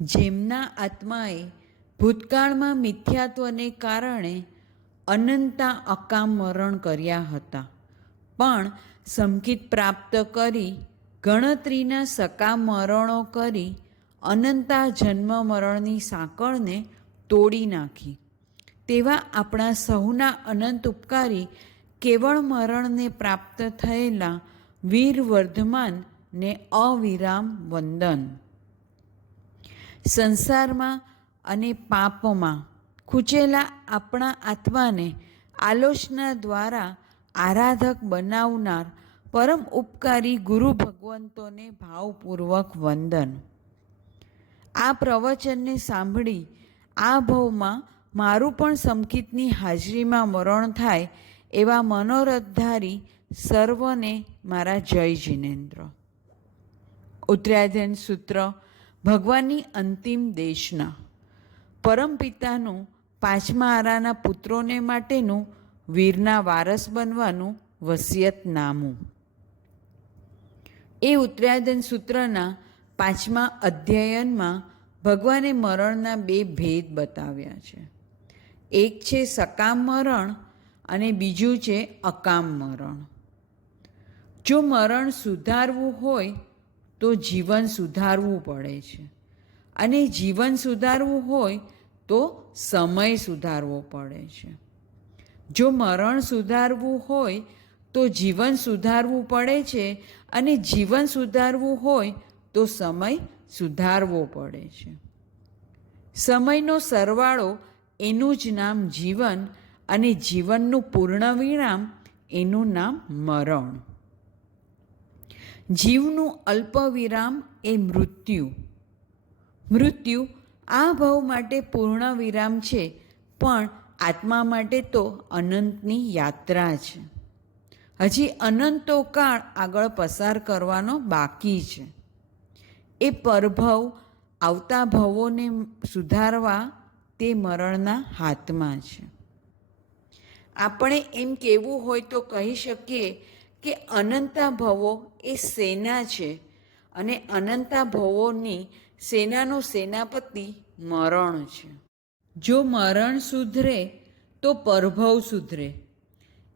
જેમના આત્માએ ભૂતકાળમાં મિથ્યાત્વને કારણે અનંતા અકામ મરણ કર્યા હતા, પણ સમકિત પ્રાપ્ત કરી ગણતરીના સકામ મરણો કરી અનંતા જન્મ મરણની સાંકળને તોડી નાખી, તેવા આપણા સહુના અનંત ઉપકારી કેવળ મરણને પ્રાપ્ત થયેલા વીર વર્ધમાનને અવિરામ વંદન. સંસારમાં અને પાપમાં ખૂંચેલા આપણા આત્માને આલોચના દ્વારા આરાધક બનાવનાર પરમ ઉપકારી ગુરુ ભગવંતોને ભાવપૂર્વક વંદન. આ પ્રવચનને સાંભળી આ ભવમાં મારું પણ સમકિતની હાજરીમાં મરણ થાય એવા મનોરથધારી સર્વને મારા જય જિનેન્દ્ર. ઉત્તરાયધન સૂત્ર ભગવાનની અંતિમ દેશના. પરમપિતાનું પાંચમા આરાના પુત્રોને માટેનું વીરના વારસ બનવાનું વસિયતનામું. એ ઉત્તરાયધન સૂત્રના પાંચમા અધ્યયનમાં ભગવાને મરણના બે ભેદ બતાવ્યા છે. એક છે સકામ મરણ અને બીજું છે અકામ મરણ. જો મરણ સુધારવું હોય તો જીવન સુધારવું પડે છે, અને જીવન સુધારવું હોય તો સમય સુધારવો પડે છે. જો મરણ સુધારવું હોય તો જીવન સુધારવું પડે છે, અને જીવન સુધારવું હોય તો સમય સુધારવો પડે છે. સમયનો સરવાળો એનું જ નામ જીવન, અને જીવનનું પૂર્ણ વિરામ એનું નામ મરણ. જીવનું અલ્પ વિરામ એ મૃત્યુ. મૃત્યુ આ ભવ માટે પૂર્ણ વિરામ છે, પણ આત્મા માટે તો અનંતની યાત્રા છે. હજી અનંતો કાળ આગળ પસાર કરવાનો બાકી છે. એ પરભવ આવતા ભવોને સુધારવા તે મરણના હાથમાં છે. આપણે એમ કહેવું હોય તો કહી શકીએ કે અનંતા ભવો એ સેના છે, અને અનંતા ભવોની સેનાનો સેનાપતિ મરણ છે. જો મરણ સુધરે તો પરભવ સુધરે,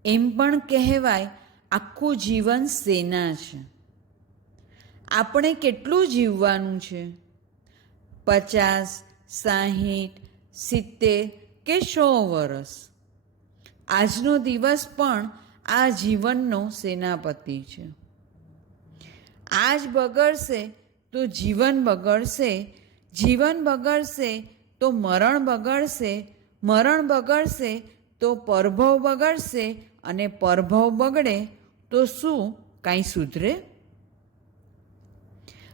એમ પણ કહેવાય આખું જીવન સેના છે. આપણે કેટલું જીવવાનું છે? 50, 60, 70 કે 100 વર્ષ? આજનો દિવસ પણ આ જીવનનો સેનાપતિ છે. આજ બગડશે તો જીવન બગડશે, જીવન બગડશે તો મરણ બગડશે, મરણ બગડશે તો પરભવ બગડશે, અને પરભવ બગડે તો શું કાંઈ સુધરે?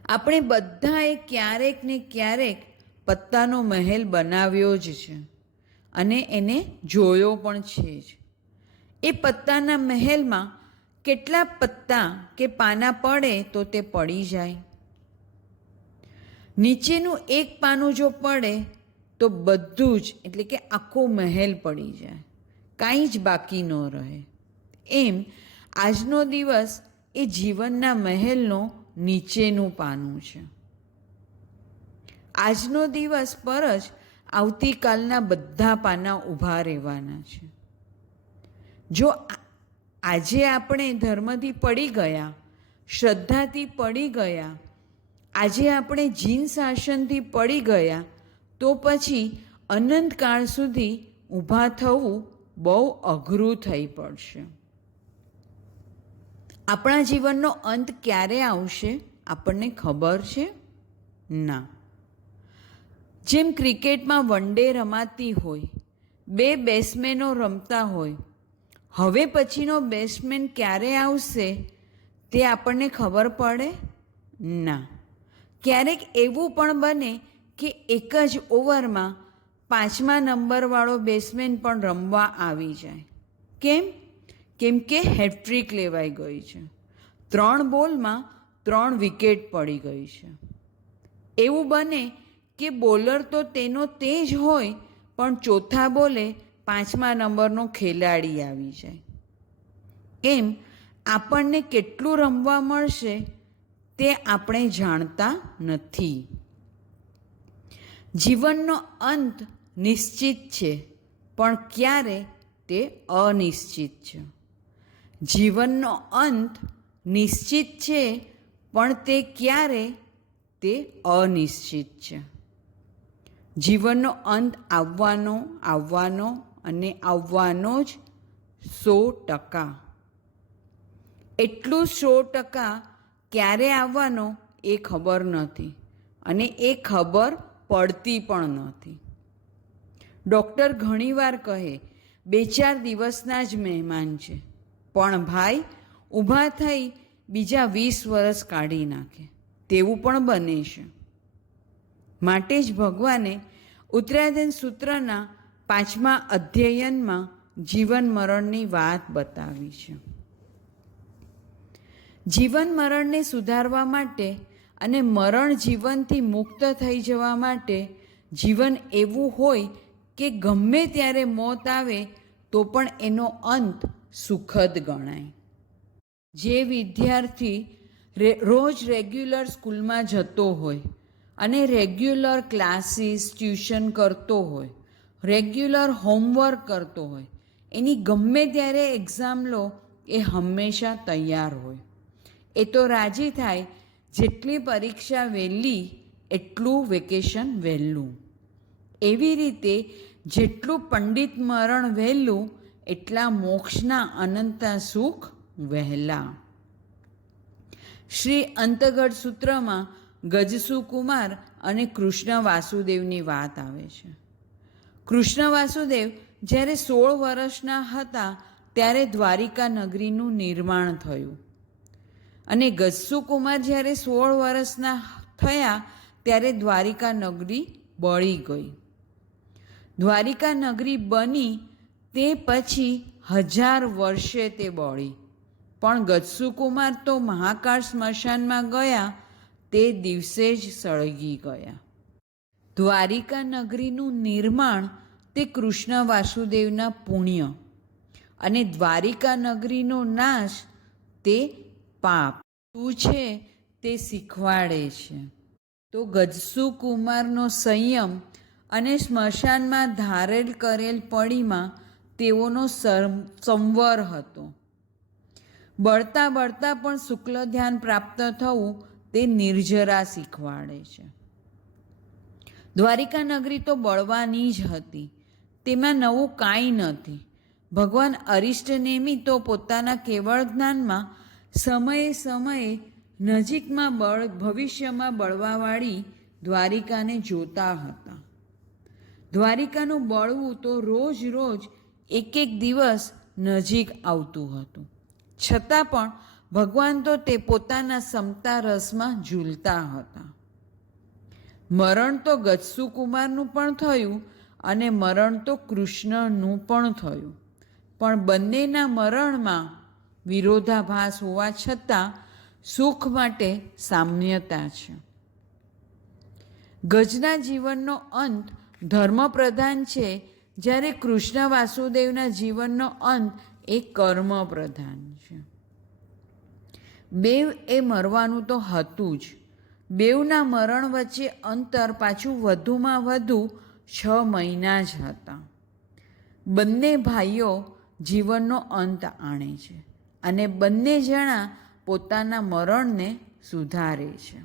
આપણે બધાએ ક્યારેક ને ક્યારેક પત્તાનો મહેલ બનાવ્યો જ છે, અને એને જોયો પણ છે જ. એ પત્તાના મહેલમાં કેટલા પત્તા કે પાના પડે તો તે પડી જાય. નીચેનું એક પાનું જો પડે તો બધું જ, એટલે કે આખો મહેલ પડી જાય, કાંઈ જ બાકી ન રહે. એમ આજનો દિવસ એ જીવનના મહેલનો નીચેનું પાનું છે. આજનો દિવસ પર જ આવતીકાલના બધા પાના ઊભા રહેવાના છે. જો આજે આપણે ધર્મથી પડી ગયા, શ્રદ્ધાથી પડી ગયા, આજે આપણે જીન શાસનથી પડી ગયા, તો પછી અનંતકાળ સુધી ઊભા થવું બહુ અઘરું થઈ પડશે. આપણા જીવનનો અંત ક્યારે આવશે આપણને ખબર છે? ના. જેમ ક્રિકેટમાં વન ડે રમાતી હોય, બે બેટ્સમેનો રમતા હોય, હવે પછીનો બેટ્સમેન ક્યારે આવશે તે આપણને ખબર પડે? ના. ક્યારેક એવું પણ બને કે એક જ ઓવરમાં 5મા નંબરવાળો બેટ્સમેન પણ રમવા આવી જાય. કેમ? કેમ કે હેટ્રિક લેવાઈ ગઈ છે, 3 બોલમાં 3 વિકેટ પડી ગઈ છે. એવું બને કે બોલર તો તેનો તે જ હોય, પણ ચોથા બોલે 5મા નંબરનો ખેલાડી આવી જાય. એમ આપણને કેટલું રમવા મળશે તે આપણે જાણતા નથી. જીવનનો અંત નિશ્ચિત છે, પણ ક્યારે તે અનિશ્ચિત છે. જીવનનો અંત નિશ્ચિત છે, પણ તે ક્યારે તે અનિશ્ચિત છે. જીવનનો અંત આવવાનો અને આવવાનો જ 100%. એટલું 100% ક્યારે આવવાનો એ ખબર નથી, અને એ ખબર પડતી પણ નથી. ડૉક્ટર ઘણીવાર કહે 2-4 દિવસના જ મહેમાન છે, પણ ભાઈ ઊભા થઈ બીજા 20 વર્ષ કાઢી નાખે તેવું પણ બને છે. માટે જ ભગવાને ઉત્તરાધન સૂત્રના 5મા અધ્યયનમાં જીવન મરણની વાત બતાવી છે. જીવન મરણને સુધારવા માટે અને મરણ જીવનથી મુક્ત થઈ જવા માટે જીવન એવું હોય કે ગમે ત્યારે મોત આવે તો પણ એનો અંત સુખદ ગણાય. જે વિદ્યાર્થી રોજ રેગ્યુલર સ્કૂલમાં જતો હોય અને રેગ્યુલર ક્લાસીસ ટ્યુશન કરતો હોય, રેગ્યુલર હોમવર્ક કરતો હોય, એની ગમે ત્યારે એક્ઝામ લો એ હંમેશા તૈયાર હોય. એ તો રાજી થાય જેટલી પરીક્ષા વહેલી એટલું વેકેશન વહેલું. એવી રીતે જેટલું પંડિત મરણ વહેલું એટલા મોક્ષના અનંતા સુખ વહેલા. શ્રી અંતગઢ સૂત્રમાં ગજસુકુમાર અને કૃષ્ણ વાસુદેવની વાત આવે છે. કૃષ્ણ વાસુદેવ જ્યારે 16 વર્ષના હતા ત્યારે દ્વારિકા નગરીનું નિર્માણ થયું, અને ગજસુકુમાર જ્યારે 16 વર્ષના થયા ત્યારે દ્વારિકા નગરી બળી ગઈ. દ્વારિકા નગરી બની તે પછી 1000 વર્ષે તે બળી, પણ ગજસુકુમાર તો મહાકાળ સ્મશાનમાં ગયા તે દિવસે જ સળગી ગયા. દ્વારિકા નગરીનું નિર્માણ તે કૃષ્ણ વાસુદેવના પુણ્ય, અને દ્વારિકા નગરીનો નાશ તે પાપ. શું છે તે શીખવાડે છે. તો ગજસુકુમારનો સંયમ અને સ્મશાનમાં ધારેલ કરેલ પડીમાં તેઓનો સંવર હતો. બળતા બળતા પણ શુક્લ ધ્યાન પ્રાપ્ત થવું તે નિર્જરા શીખવાડે છે. દ્વારિકા નગરી તો બળવાની જ હતી, તેમાં નવું કાંઈ નથી. ભગવાન અરિષ્ટનેમી તો પોતાના કેવળ જ્ઞાનમાં સમયે સમયે નજીકમાં ભવિષ્યમાં બળવાવાળી દ્વારિકાને જોતા હતા. દ્વારિકાનું બળવું તો રોજ રોજ એક દિવસ નજીક આવતું હતું, છતાં પણ ભગવાન તો તે પોતાના સમતા રસમાં ઝૂલતા હતા. મરણ તો ગજસુકુમારનું પણ થયું અને મરણ તો કૃષ્ણનું પણ થયું, પણ બંનેના મરણમાં વિરોધાભાસ હોવા છતાં સુખ માટે સામ્યતા છે. ગજના જીવનનો અંત ધર્મપ્રધાન છે, જ્યારે કૃષ્ણ વાસુદેવના જીવનનો અંત એ કર્મ પ્રધાન છે. બેવ એ મરવાનું તો હતું જ. બેવના મરણ વચ્ચે અંતર પાછું વધુમાં વધુ 6 મહિના જ હતા. બંને ભાઈઓ જીવનનો અંત આણે છે, અને બંને જણા પોતાના મરણને સુધારે છે.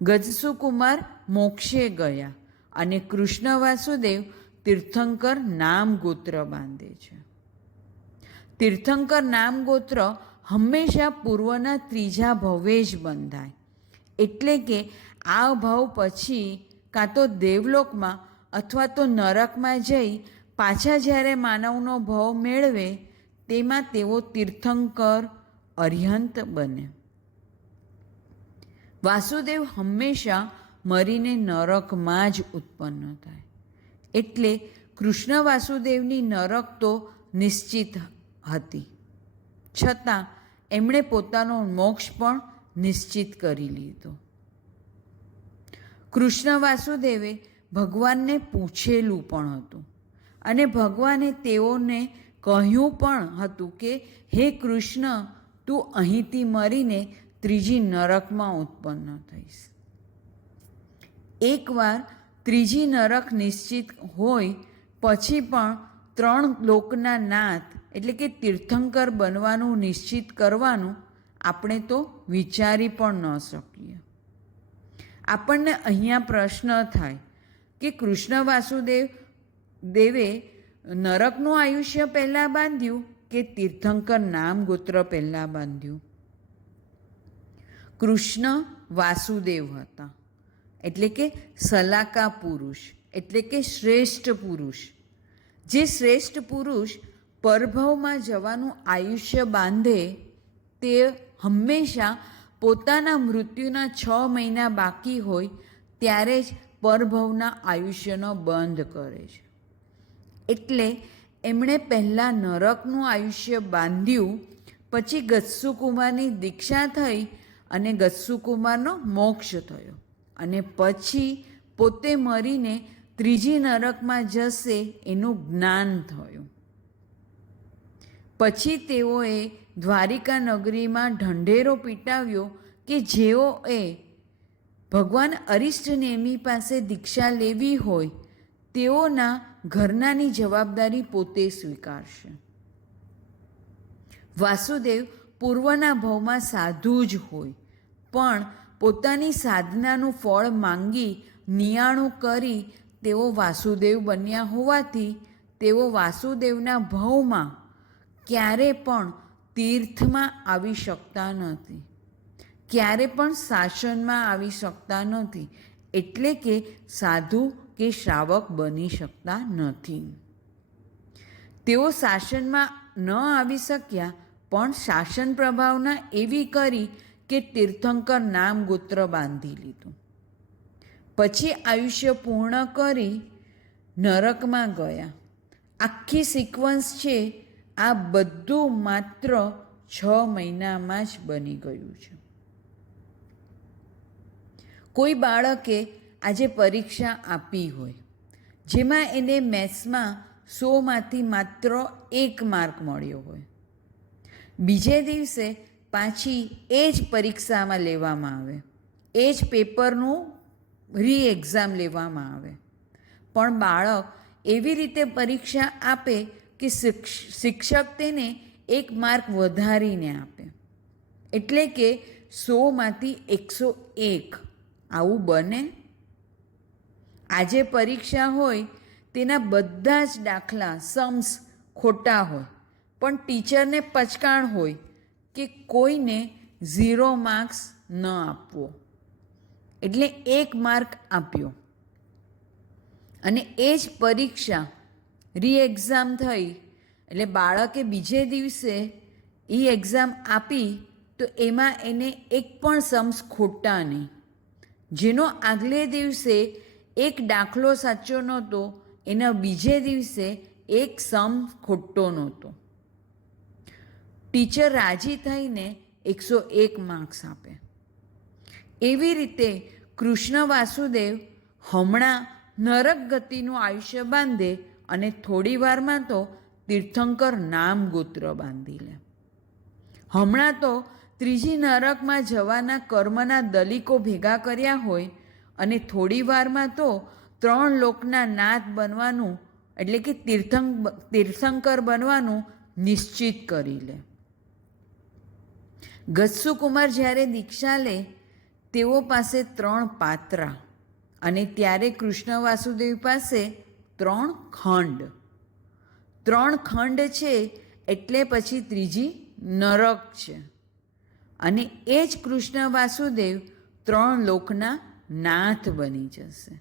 ગજસુકુમાર મોક્ષે ગયા અને કૃષ્ણ વાસુદેવ તીર્થંકર નામ ગોત્ર બાંધે છે. તીર્થંકર નામ ગોત્ર હંમેશા પૂર્વના 3જા ભવે જ બંધાય, એટલે કે આ ભવ પછી કાં તો દેવલોકમાં અથવા તો નરકમાં જઈ પાછા જ્યારે માનવનો ભવ મેળવે તેમાં તેઓ તીર્થંકર અર્યંત બને. વાસુદેવ હંમેશા મરીને નરકમાં જ ઉત્પન્ન થાય, એટલે કૃષ્ણ વાસુદેવની નરક તો નિશ્ચિત હતી, છતાં એમણે પોતાનો મોક્ષ પણ નિશ્ચિત કરી લીધો. કૃષ્ણ વાસુદેવે ભગવાનને પૂછેલું પણ હતું, અને ભગવાને તેઓને કહ્યું પણ હતું કે હે કૃષ્ણ, તું અહીંથી મરીને ત્રીજી નરકમાં ઉત્પન્ન થઈશ. એકવાર ત્રીજી નરક નિશ્ચિત હોય પછી પણ 3 લોકના નાથ એટલે કે તીર્થંકર બનવાનું નિશ્ચિત કરવાનું આપણે તો વિચારી પણ ન શકીએ. આપણને અહીંયા પ્રશ્ન થાય કે કૃષ્ણ વાસુદેવે નરકનું આયુષ્ય પહેલાં બાંધ્યું કે તીર્થંકર નામ ગોત્ર પહેલાં બાંધ્યું? કૃષ્ણ વાસુદેવ હતા એટલે કે સલાકા પુરુષ એટલે કે શ્રેષ્ઠ પુરુષ. જે શ્રેષ્ઠ પુરુષ પરભવમાં જવાનું આયુષ્ય બાંધે તે હંમેશા પોતાના મૃત્યુના 6 મહિના બાકી હોય ત્યારે જ પરભવના આયુષ્યનો બંધ કરે છે. એટલે એમણે પહેલાં નરકનું આયુષ્ય બાંધ્યું, પછી ગત્સુકુમારની દીક્ષા થઈ અને ગત્સુકુમારનો મોક્ષ થયો અને પછી પોતે મરીને ત્રીજી નરકમાં જશે એનું જ્ઞાન થયું. પછી તેઓએ દ્વારિકા નગરીમાં ઢંઢેરો પીટાવ્યો કે જેઓએ ભગવાન અરિષ્ટનેમી પાસે દીક્ષા લેવી હોય તેઓના ઘરનાની જવાબદારી પોતે સ્વીકારશે. વાસુદેવ પૂર્વના ભવમાં સાધુ જ હોય પણ પોતાની સાધનાનું ફળ માંગી નિયાણું કરી તેઓ વાસુદેવ બન્યા હોવાથી તેઓ વાસુદેવના ભવમાં ક્યારે પણ તીર્થમાં આવી શકતા નથી, ક્યારે પણ શાસનમાં આવી શકતા નથી, એટલે કે સાધુ કે શ્રાવક બની શકતા નથી. તેઓ શાસનમાં ન આવી શક્યા પણ શાસન પ્રભાવના એવી કરી કે તીર્થંકર નામ ગોત્ર બાંધી લીધું. પછી આયુષ્ય પૂર્ણ કરી નરકમાં ગયા. આખી સિક્વન્સ છે આ બધું માત્ર 6 મહિનામાં જ બની ગયું છે. કોઈ બાળકે આજે પરીક્ષા આપી હોય જેમાં એને મેથ્સમાં 100માંથી માત્ર 1 માર્ક મળ્યો હોય, બીજે દિવસે પાછી એ જ પરીક્ષામાં લેવામાં આવે, એ જ પેપરનું એક્ઝામ લેવામાં આવે, પણ બાળક એવી રીતે પરીક્ષા આપે કે શિક્ષક તેને 1 માર્ક વધારીને આપે, એટલે કે 100માંથી 101. આવું બને? આજે પરીક્ષા હોય તેના બધા જ દાખલા સમ્સ ખોટા હોય પણ ટીચરને પચકાણ હોય કે કોઈને 0 માર્ક્સ ન આપવો, એટલે 1 માર્ક આપ્યો અને એ જ પરીક્ષા એક્ઝામ થઈ એટલે બાળકે બીજે દિવસે એક્ઝામ આપી તો એમાં એને 1 પણ સમ્સ ખોટા નહીં, જેનો આગલે દિવસે 1 દાખલો સાચો નહોતો એના બીજે દિવસે 1 સમ ખોટો નહોતો. ટીચર રાજી થઈને 101 માર્ક્સ આપે. એવી રીતે કૃષ્ણ વાસુદેવ હમણાં નરક ગતિનું આયુષ્ય બાંધે અને થોડી વારમાં તો તીર્થંકર નામ ગોત્ર બાંધી લે. હમણાં તો ત્રીજી નરકમાં જવાના કર્મના દલિકો ભેગા કર્યા હોય અને થોડી વારમાં તો 3 લોકના નાથ બનવાનું એટલે કે તીર્થંકર બનવાનું નિશ્ચિત કરી લે. ગત્સુકુમાર જ્યારે દીક્ષા લે તેઓ પાસે 3 પાત્રા અને ત્યારે કૃષ્ણ વાસુદેવ પાસે 3 ખંડ. 3 ખંડ છે એટલે પછી ત્રીજી નરક છે અને એ જ કૃષ્ણ વાસુદેવ 3 લોકના નાથ બની જશે.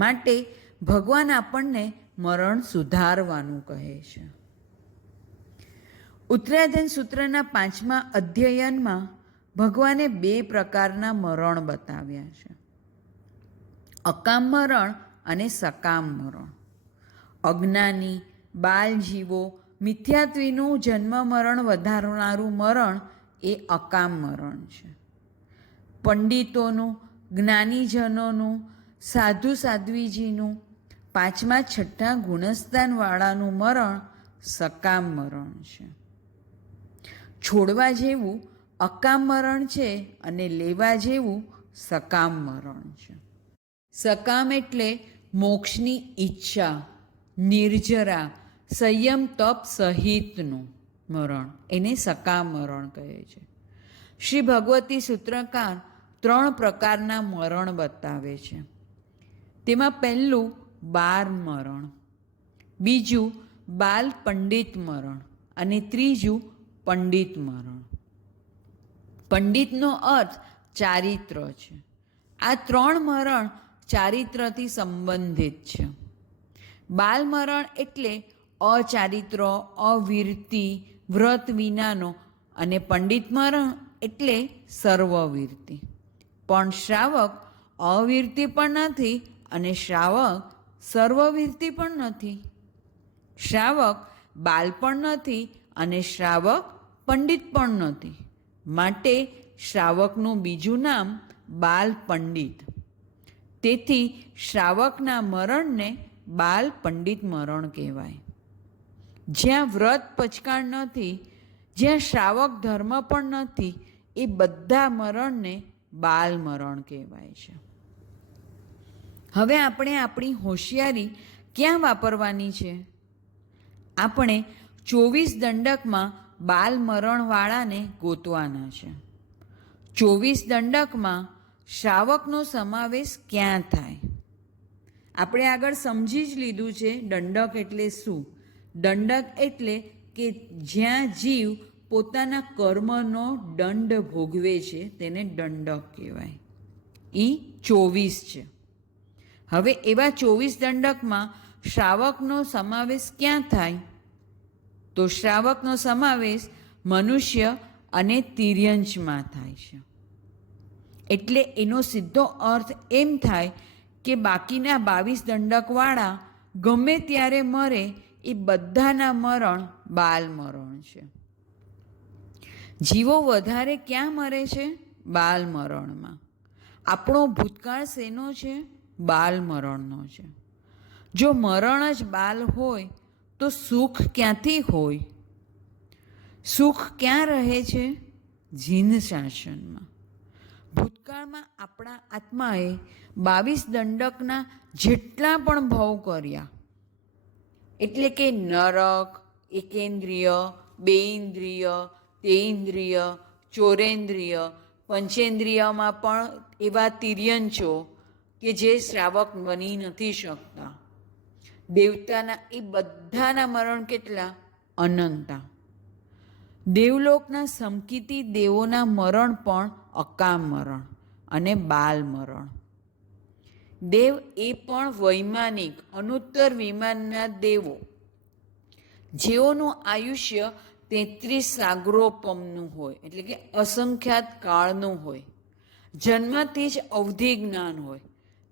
માટે ભગવાન આપણને મરણ સુધારવાનું કહે છે. ઉત્તરાધન સૂત્રના 5મા અધ્યયનમાં ભગવાને 2 પ્રકારના મરણ બતાવ્યા છે, અકામ મરણ અને સકામ મરણ. અજ્ઞાની બાલજીવો મિથ્યાત્વીનું જન્મ મરણ વધારનારું મરણ એ અકામ મરણ છે. પંડિતોનું, જ્ઞાનીજનોનું, સાધુ સાધ્વીજીનું 5મા 6ઠા ગુણસ્થાનવાળાનું મરણ સકામ મરણ છે. છોડવા જેવું અકામ મરણ છે અને લેવા જેવું સકામ મરણ છે. સકામ એટલે મોક્ષની ઈચ્છા, નિર્જરા, સંયમ તપ સહિતનું મરણ, એને સકામ મરણ કહે છે. શ્રી ભગવતી સૂત્રકાર 3 પ્રકારના મરણ બતાવે છે. તેમાં પહેલું બાર મરણ, બીજું બાલ પંડિત મરણ અને ત્રીજું પંડિત મરણ. પંડિતનો અર્થ ચારિત્ર છે. આ 3 મરણ ચારિત્રથી સંબંધિત છે. બાલ મરણ એટલે અચારિત્ર, અવીરતિ, વ્રત વિનાનો, અને પંડિત મરણ એટલે સર્વવીરતિ. પણ શ્રાવક અવીરતિ પણ નથી અને શ્રાવક સર્વવીરતિ પણ નથી. શ્રાવક બાલ પણ નથી અને શ્રાવક પંડિત પણ નથી. માટે શ્રાવકનું બીજું નામ બાલ પંડિત. તેથી શ્રાવકના મરણને બાલ પંડિત મરણ કહેવાય. જ્યાં વ્રત પચકાણ નથી, જ્યાં શ્રાવક ધર્મ પણ નથી, એ બધા મરણને બાલ મરણ કહેવાય છે. હવે આપણે આપણી હોશિયારી ક્યાં વાપરવાની છે? આપણે 24 દંડકમાં બાલ મરણવાળાને ગોતવાના છે. 24 દંડકમાં શ્રાવકનો સમાવેશ ક્યાં થાય? આપણે આગળ સમજી જ લીધું છે દંડક એટલે શું. દંડક એટલે કે જ્યાં જીવ પોતાના કર્મનો દંડ ભોગવે છે તેને દંડક કહેવાય. એ 24 છે. હવે એવા 24 દંડકમાં શ્રાવકનો સમાવેશ ક્યાં થાય? તો શ્રાવકનો સમાવેશ મનુષ્ય અને તિર્યંશમાં થાય છે. એટલે એનો સીધો અર્થ એમ થાય કે બાકીના 22 દંડકવાળા ગમે ત્યારે મરે એ બધાના મરણ બાલ મરણ છે. જીવો વધારે ક્યાં મરે છે? બાલ મરણમાં. આપણો ભૂતકાળ શેનો છે? બાલ મરણનો છે. જો મરણ જ બાલ હોય તો સુખ ક્યાંથી હોય? સુખ ક્યાં રહે છે? જીન શાસનમાં. ભૂતકાળમાં આપણા આત્માએ 22 દંડકના જેટલા પણ ભવ કર્યા, એટલે કે નરક, એકેન્દ્રિય, બેઇન્દ્રિય, તેઇન્દ્રિય, ચોરેન્દ્રિય, પંચેન્દ્રિયમાં પણ એવા તિર્યંશો કે જે શ્રાવક બની નથી શકતા. દેવતાના એ બધાના મરણ કેટલા? અનંતા. દેવલોકના સમકીતી દેવોના મરણ પણ અકામ મરણ અને બાલ મરણ. દેવ એ પણ વૈમાનિક અનુત્તર વિમાનના દેવો, જેઓનું આયુષ્ય 33 સાગરોપમનું હોય, એટલે કે અસંખ્યાત કાળનું હોય. જન્મથી જ અવધિ જ્ઞાન હોય.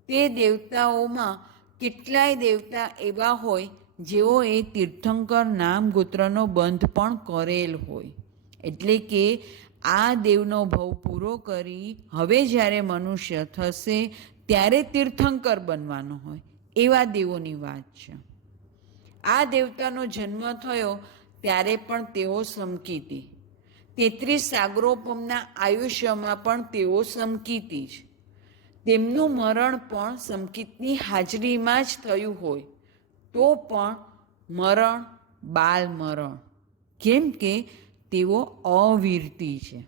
તે દેવતાઓમાં કેટલાય દેવતા એવા હોય જેઓએ તીર્થંકર નામ ગોત્રનો બંધ પણ કરેલ હોય. એટલે કે આ દેવનો ભવ પૂરો કરી હવે જ્યારે મનુષ્ય થશે ત્યારે તીર્થંકર બનવાનો હોય એવા દેવોની વાત છે. આ દેવતાનો જન્મ થયો ત્યારે પણ તેઓ સમકીતી. 33 સાગરોપમના આયુષ્યમાં પણ તેઓ સમકીતી જ. તેમનું મરણ પણ સમકીતની હાજરીમાં જ થયું હોય તો પણ મરણ બાલ મરણ, કેમ કે તેઓ અવીરતી છે,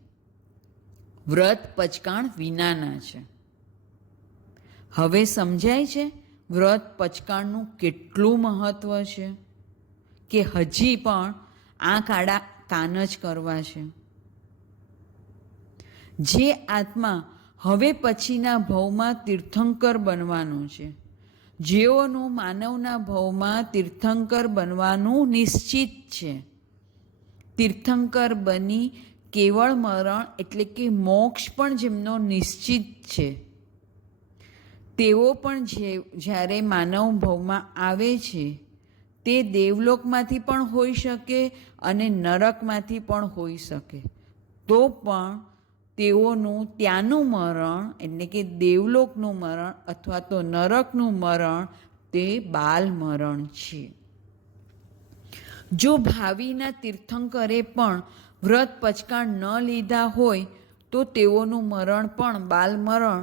વ્રત પચકાણ વિનાના છે. હવે સમજાય છે વ્રત પચકાણનું કેટલું મહત્વ છે, કે હજી પણ આંખ આડા કાન જ કરવા છે. જે આત્મા હવે પછીના ભવમાં તીર્થંકર બનવાનું છે, જેઓનું માનવના ભવમાં તીર્થંકર બનવાનું નિશ્ચિત છે, તીર્થંકર બની કેવળ મરણ એટલે કે મોક્ષ પણ જેમનો નિશ્ચિત છે, તેઓ પણ જ્યારે માનવ ભવમાં આવે છે તે દેવલોકમાંથી પણ હોઈ શકે અને નરકમાંથી પણ હોઈ શકે, તો પણ તેઓનું ત્યાંનું મરણ એટલે કે દેવલોકનું મરણ અથવા તો નરકનું મરણ તે બાલ મરણ છે. જો ભાવિના તીર્થંકરે પણ વ્રત પચકાણ ન લીધા હોય તો તેઓનું મરણ પણ બાલ મરણ.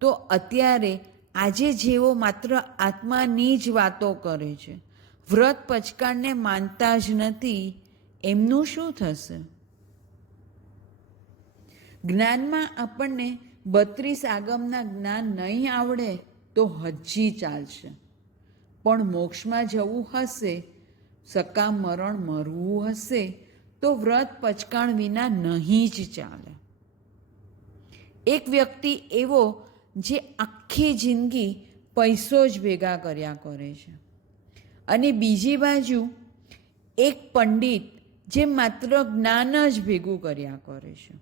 તો અત્યારે આજે જેઓ માત્ર આત્માની જ વાતો કરે છે, વ્રત પચકાણને માનતા જ નથી, એમનું શું થશે? જ્ઞાનમાં આપણને 32 આગમના જ્ઞાન નહીં આવડે તો હજી ચાલશે, પણ મોક્ષમાં જવું હશે, સકામ મરણ મરવું હશે તો વ્રત પચકાણ વિના નહીં જ ચાલે. એક વ્યક્તિ એવો જે આખી જિંદગી પૈસો જ ભેગા કર્યા કરે છે, અને બીજી બાજુ એક પંડિત જે માત્ર જ્ઞાન જ ભેગું કર્યા કરે છે.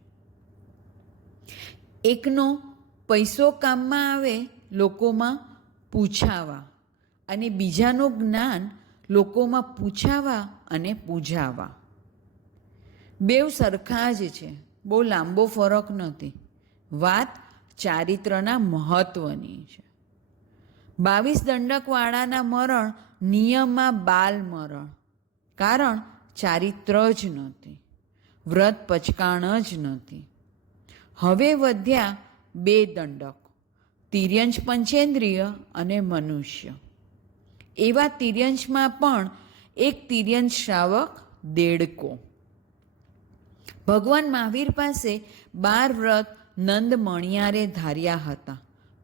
એકનો પૈસો કામમાં આવે લોકોમાં પૂછાવા, અને બીજાનું જ્ઞાન લોકોમાં પૂછાવા અને પૂજાવા. બેવ સરખા જ છે, બહુ લાંબો ફરક નથી. વાત ચારિત્રના મહત્વની છે. 22 દંડકવાળાના મરણ નિયમમાં બાલ મરણ, કારણ ચારિત્ર જ નથી, વ્રત પચકાણ જ નથી. હવે વધ્યા 2 દંડક, તિર્યંશ પંચેન્દ્રિય અને મનુષ્ય. એવા તિર્યંશમાં પણ એક તિર્યંશ શ્રાવક દેડકો. ભગવાન મહાવીર પાસે 12 વ્રત નંદ મણિયારે ધાર્યા હતા,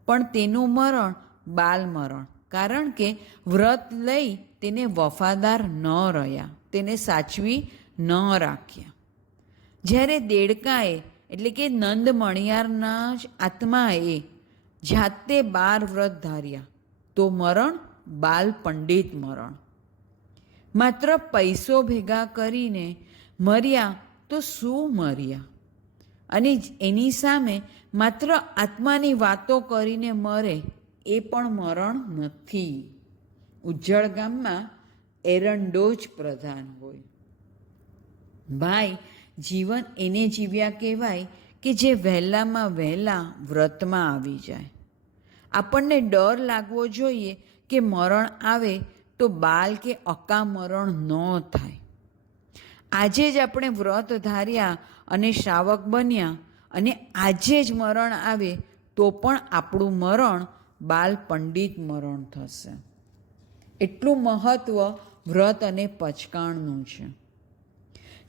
પણ તેનું મરણ બાલ મરણ, કારણ કે વ્રત લઈ તેને વફાદાર ન રહ્યા, તેને સાચવી ન રાખ્યા. જ્યારે દેડકાએ એટલે કે નંદ મણિયારના જ આત્માએ જાતે 12 વ્રત ધાર્યા તો મરણ બાલ પંડિત મરણ. માત્ર પૈસો ભેગા કરીને મર્યા તો શું મર્યા, અને એની સામે માત્ર આત્માની વાતો કરીને મરે એ પણ મરણ નથી. ઉજ્જળ ગામમાં એરંડો જ પ્રધાન હોય. ભાઈ, જીવન એને જીવ્યા કહેવાય કે જે વહેલામાં વહેલા વ્રતમાં આવી જાય. આપણને ડર લાગવો જોઈએ કે મરણ આવે તો બાલ કે અકા મરણ ન થાય. આજે જ આપણે વ્રત ધાર્યા અને શ્રાવક બન્યા, અને આજે જ મરણ આવે તો પણ આપણું મરણ બાલ પંડિત મરણ થશે. એટલું મહત્વ વ્રત અને પચકાણનું છે.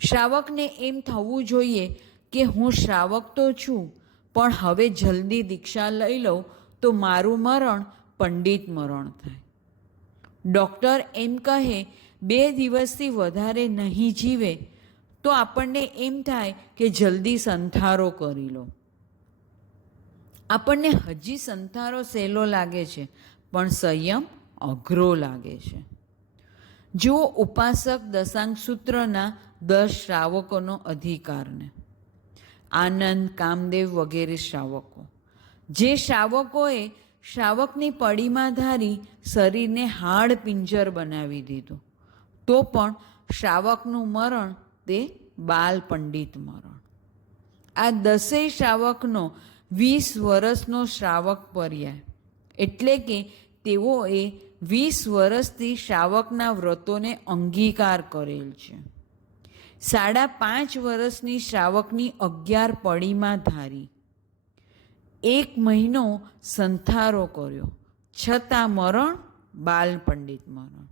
શ્રાવકને એમ થવું જોઈએ કે હું શ્રાવક તો છું, પણ હવે જલ્દી દીક્ષા લઈ લઉં તો મારું મરણ પંડિત મરણ થાય. ડૉક્ટર એમ કહે 2 દિવસથી વધારે નહીં જીવે તો આપણને એમ થાય કે જલ્દી સંથારો કરી લો. આપણને હજી સંથારો સહેલો લાગે છે, પણ સંયમ અઘરો લાગે છે. જુઓ ઉપાસક દશાંગ સૂત્રના 10 શ્રાવકોનો અધિકારને. આનંદ, કામદેવ વગેરે શ્રાવકો. જે શ્રાવકોએ શ્રાવકની પડીમાં ધારી શરીરને હાડ પિંજર બનાવી દીધું, તો પણ શ્રાવકનું મરણ તે બાલ પંડિત મરણ. આ 10 શ્રાવકનો 20 વર્ષનો શ્રાવક પર્યાય, એટલે કે તેઓએ 20 વર્ષથી શ્રાવકના વ્રતોને અંગીકાર કરેલ છે. 5.5 વર્ષની શ્રાવકની 11 પડીમાં ધારી, 1 મહિનો સંથારો કર્યો, છતાં મરણ બાલ પંડિત મરણ.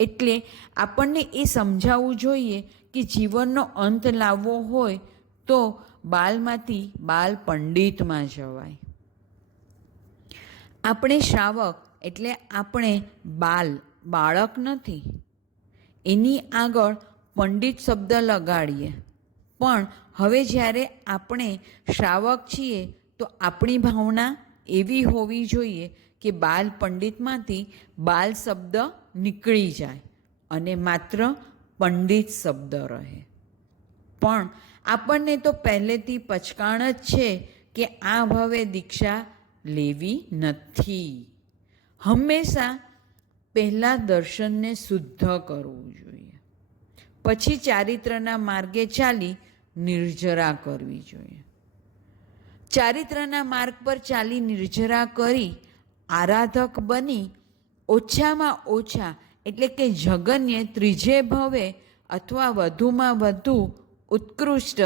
એટલે આપણને એ સમજાવવું જોઈએ કે જીવનનો અંત લાવવો હોય તો બાલમાંથી બાલ પંડિતમાં જવાય. આપણે શ્રાવક એટલે આપણે બાળક નથી. એની આગળ પંડિત શબ્દ લગાડીએ, પણ હવે જ્યારે આપણે શ્રાવક છીએ તો આપણી ભાવના એવી હોવી જોઈએ કે બાલ પંડિતમાંથી બાલ શબ્દ નીકળી જાય અને માત્ર પંડિત શબ્દ રહે. પણ આપણને તો પહેલેથી પચકાણ જ છે કે આ ભવે દીક્ષા લેવી નથી. હંમેશા પહેલાં દર્શનને શુદ્ધ કરવું જોઈએ, પછી ચારિત્રના માર્ગે ચાલી નિર્જરા કરવી જોઈએ. ચારિત્રના માર્ગ પર ચાલી નિર્જરા કરી આરાધક બની ઓછામાં ઓછા એટલે કે જગન્યે 3 ભવે અથવા વધુમાં વધુ ઉત્કૃષ્ટ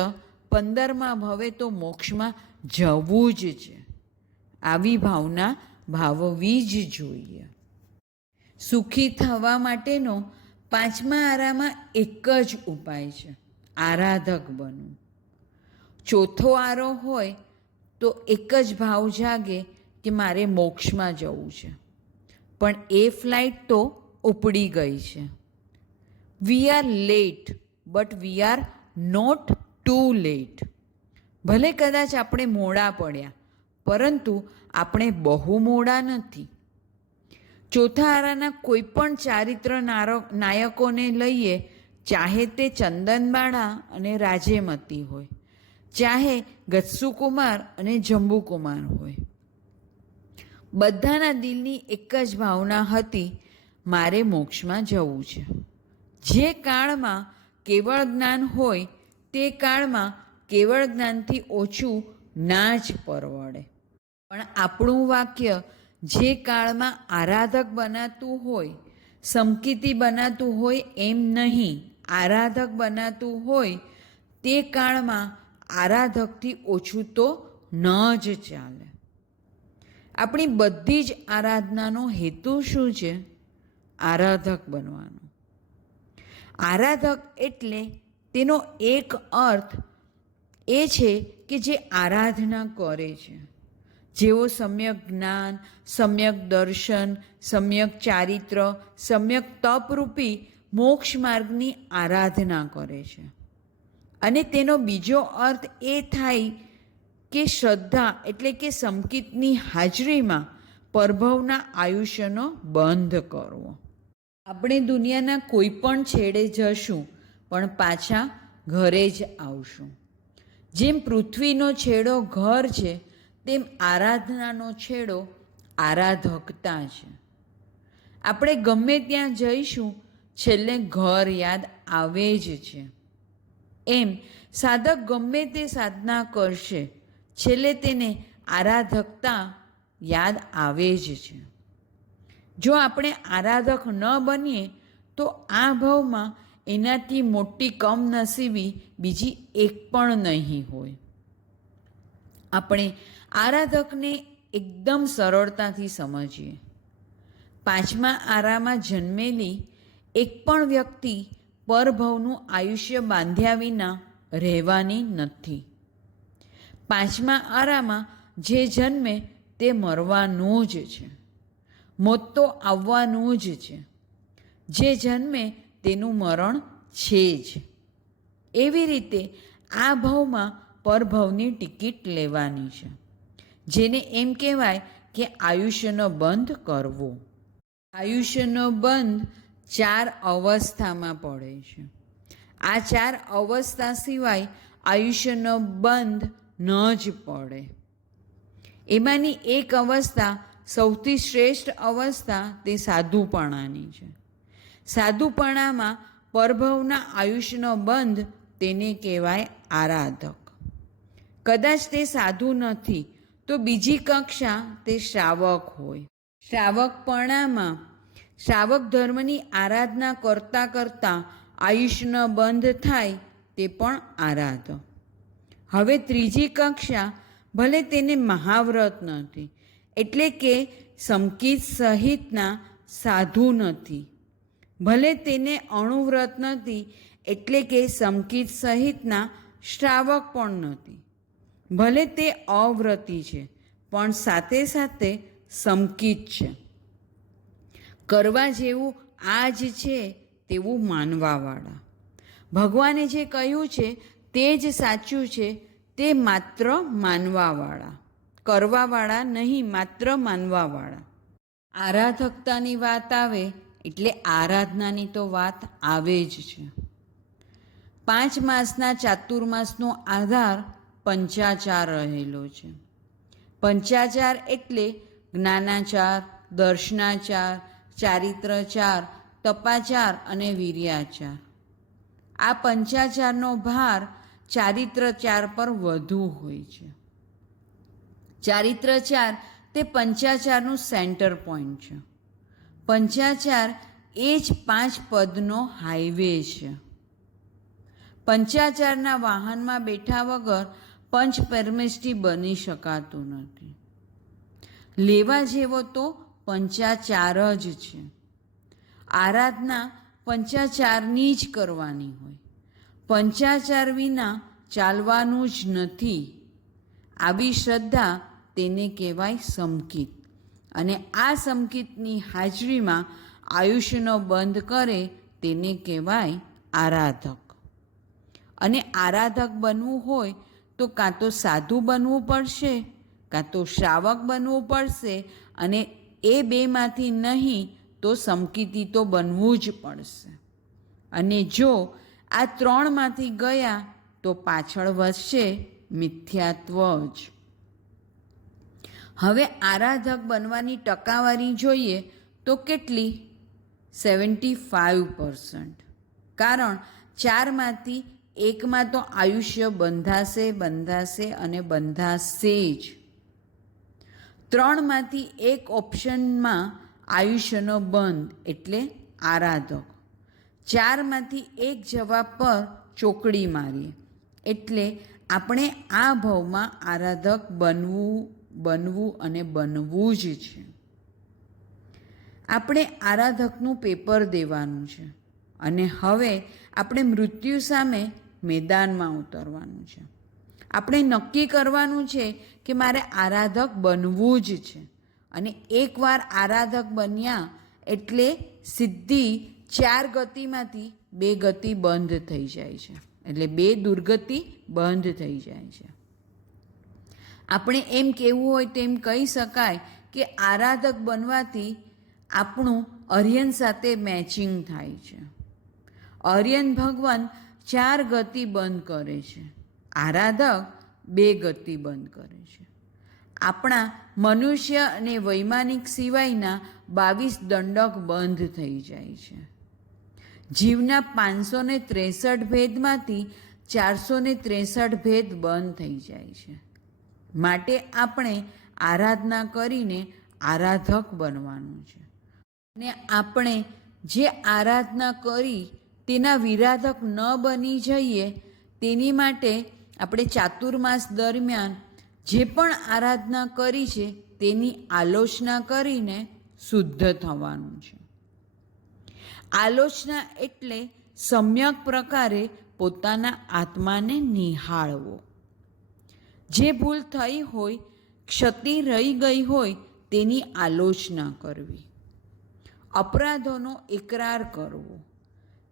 15મા ભવે તો મોક્ષમાં જવું જ છે. આવી ભાવના ભાવવી જ જોઈએ. સુખી થવા માટેનો 5મા આરામાં એક જ ઉપાય છે, આરાધક બનવું. ચોથો આરો હોય તો એક જ ભાવ જાગે કે મારે મોક્ષમાં જવું છે, પણ એ ફ્લાઇટ તો ઉપડી ગઈ છે. We are late but we are not too late. ભલે કદાચ આપણે મોડા પડ્યા, પરંતુ આપણે બહુ મોડા નથી. ચોથા આરાના કોઈ પણ ચારિત્ર નાયકોને લઈએ, ચાહે તે ચંદનબાળા અને રાજેમતી હોય, ચાહે ગત્સુકુમાર અને જંબુકુમાર હોય, બધાના દિલની એક જ ભાવના હતી, મારે મોક્ષમાં જવું છે. જે કાળમાં કેવળ જ્ઞાન હોય તે કાળમાં કેવળ જ્ઞાનથી ઓછું ના જ પરવડે. પણ આપણું વાક્ય જે કાળમાં આરાધક બનાતું હોય, સમકીતી બનાતું હોય એમ નહીં, આરાધક બનાતું હોય તે કાળમાં આરાધકથી ઓછું તો ન જ ચાલે. આપણી બધી જ આરાધનાનો હેતુ શું છે? આરાધક બનવાનો. આરાધક એટલે તેનો એક અર્થ એ છે કે જે આરાધના કરે છે, જેઓ સમ્યક જ્ઞાન, સમ્યક દર્શન, સમ્યક ચારિત્ર, સમ્યક તપરૂપી મોક્ષ માર્ગની આરાધના કરે છે. અને તેનો બીજો અર્થ એ થાય કે શ્રદ્ધા એટલે કે સંકિતની હાજરીમાં પરભવના આયુષ્યનો બંધ કરવો. આપણે દુનિયાના કોઈ પણ છેડે જશું પણ પાછા ઘરે જ આવશું. જેમ પૃથ્વીનો છેડો ઘર છે, તેમ આરાધનાનો છેડો આરાધકતા છે. આપણે ગમે ત્યાં જઈશું, છેલ્લે ઘર યાદ આવે જ છે. એમ સાધક ગમે તે સાધના કરશે, છેલ્લે તેને આરાધકતા યાદ આવે જ છે. જો આપણે આરાધક ન બનીએ તો આ ભાવમાં એનાથી મોટી કમનસીબી બીજી એક પણ નહીં હોય. આપણે આરાધકને એકદમ સરળતાથી સમજીએ. 5મા આરામાં જન્મેલી એક પણ વ્યક્તિ પરભવનું આયુષ્ય બાંધ્યા વિના રહેવાની નથી. 5મા આરામાં જે જન્મે તે મરવાનું જ છે. મોત તો આવવાનું જ છે. જે જન્મે તેનું મરણ છે જ. એવી રીતે આ ભાવમાં પરભવની ટિકિટ લેવાની છે, જેને એમ કહેવાય કે આયુષ્યનો બંધ કરવો. આયુષ્યનો બંધ 4 અવસ્થામાં પડે છે. આ 4 અવસ્થા સિવાય આયુષ્યનો બંધ ન જ પડે. એમાંની એક અવસ્થા, સૌથી શ્રેષ્ઠ અવસ્થા, તે સાધુપણાની છે. સાધુપણામાં પરભવના આયુષ્યનો બંધ, તેને કહેવાય આરાધક. કદાચ તે સાધુ નથી તો બીજી કક્ષા તે શ્રાવક હોય. શ્રાવકપણામાં શ્રાવક ધર્મની આરાધના કરતાં કરતાં આયુષ્યનો બંધ થાય, તે પણ આરાધક. હવે ત્રીજી કક્ષા, ભલે તેને મહાવ્રત નથી એટલે કે સમકીત સહિતના સાધુ નથી, ભલે તેને અણુવ્રત નથી એટલે કે સમકીત સહિતના શ્રાવક પણ નથી, ભલે તે અવ્રતી છે પણ સાથે સાથે સમકીત છે. કરવા જેવું આ જ છે તેવું માનવાવાળા. ભગવાને જે કહ્યું છે તે જ સાચું છે, તે માત્ર માનવાવાળા, કરવાવાળા નહીં, માત્ર માનવાવાળા. આરાધકતાની વાત આવે એટલે આરાધનાની તો વાત આવે જ છે. 5 માસના ચાતુર્માસનો આધાર પંચાચાર રહેલો છે. પંચાચાર એટલે જ્ઞાનાચાર, દર્શનાચાર, ચારિત્રચાર, તપાચાર અને વીર્યાચાર. આ પંચાચારનો ભાર ચારિત્રચાર પર વધુ હોય છે. ચારિત્રચાર તે પંચાચારનું સેન્ટર પોઈન્ટ છે. પંચાચાર એ જ 5 પદનો હાઈવે છે. પંચાચારના વાહનમાં બેઠા વગર પંચ પરમેષ્ઠી બની શકાતું નથી. લેવા જેવો તો પંચાચાર જ છે. આરાધના પંચાચારની જ કરવાની હોય. પંચાચાર વિના ચાલવાનું જ નથી. આવી શ્રદ્ધા તેને કહેવાય સમકિત. અને આ સમકિતની હાજરીમાં આયુષ્યનો બંધ કરે તેને કહેવાય આરાધક. અને આરાધક બનવું હોય તો કાં તો સાધુ બનવું પડશે, કાં તો શ્રાવક બનવું પડશે, અને એ બેમાંથી નહીં તો સમકિતી તો બનવું જ પડશે. અને જો આ ત્રણમાંથી ગયા તો પાછળ વધશે મિથ્યાત્વ જ. હવે આરાધક બનવાની ટકાવારી જોઈએ તો કેટલી? 75%. કારણ 4માંથી 1માં તો આયુષ્ય બંધાશે અને બંધાશે જ. 3માંથી 1 ઓપ્શનમાં આયુષ્યનો બંધ એટલે આરાધક. 4માંથી 1 જવાબ પર ચોકડી મારીએ એટલે આપણે આ ભાવમાં આરાધક બનવું અને બનવું જ છે. આપણે આરાધકનું પેપર દેવાનું છે અને હવે આપણે મૃત્યુ સામે મેદાનમાં ઉતરવાનું છે. આપણે નક્કી કરવાનું છે કે મારે આરાધક બનવું જ છે. અને એકવાર આરાધક બન્યા એટલે સીધી 4 ગતિમાંથી 2 ગતિ બંધ થઈ જાય છે. એટલે 2 દુર્ગતિ બંધ થઈ જાય છે. આપણે એમ કહેવું હોય તો એમ કહી શકાય કે આરાધક બનવાથી આપણું અર્યન સાથે મેચિંગ થાય છે. અર્યન ભગવાન 4 ગતિ બંધ કરે છે, આરાધક 2 ગતિ બંધ કરે છે. આપણા મનુષ્ય અને વૈમાનિક સિવાયના 22 દંડક બંધ થઈ જાય છે. જીવના 563 ભેદમાંથી 463 ભેદ બંધ થઈ જાય છે. માટે આપણે આરાધના કરીને આરાધક બનવાનું છે. અને આપણે જે આરાધના કરી તેના વિરાધક ન બની જઈએ તેની માટે આપણે ચાતુર્માસ દરમિયાન જે પણ આરાધના કરી છે તેની આલોચના કરીને શુદ્ધ થવાનું છે. આલોચના એટલે સમ્યક પ્રકારે પોતાના આત્માને નિહાળવો. જે ભૂલ થઈ હોય, ક્ષતિ રહી ગઈ હોય તેની આલોચના કરવી. અપરાધોનો એકરાર કરવો.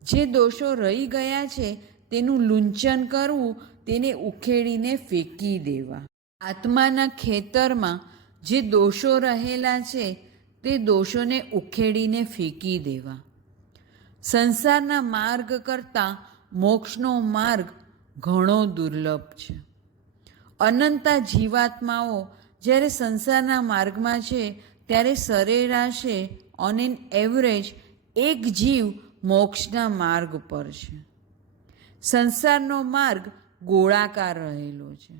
જે દોષો રહી ગયા છે તેનું લૂંચન કરવું, તેને ઉખેડીને ફેંકી દેવા. આત્માના ખેતરમાં જે દોષો રહેલા છે તે દોષોને ઉખેડીને ફેંકી દેવા. સંસારના માર્ગ કરતાં મોક્ષનો માર્ગ ઘણો દુર્લભ છે. અનંતા જીવાત્માઓ જ્યારે સંસારના માર્ગમાં છે ત્યારે સરેરાશે ઓન એન એવરેજ 1 જીવ મોક્ષના માર્ગ પર છે. સંસારનો માર્ગ ગોળાકાર રહેલો છે.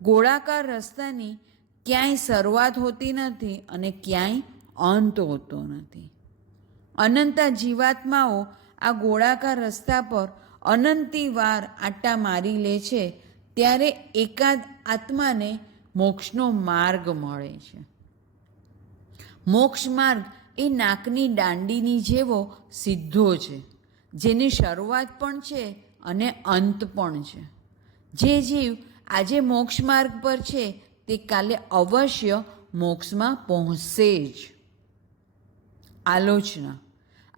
ગોળાકાર રસ્તાની ક્યાંય શરૂઆત હોતી નથી અને ક્યાંય અંત હોતો નથી. અનંતા જીવાત્માઓ આ ગોળાકાર રસ્તા પર અનંતી વાર આંટા મારી લે છે ત્યારે એકાદ આત્માને મોક્ષનો માર્ગ મળે છે. મોક્ષ માર્ગ એ નાકની દાંડીની જેવો સીધો છે, જેની શરૂઆત પણ છે અને અંત પણ છે. જે જીવ આજે મોક્ષ માર્ગ પર છે તે કાલે અવશ્ય મોક્ષમાં પહોંચશે જ. આલોચના.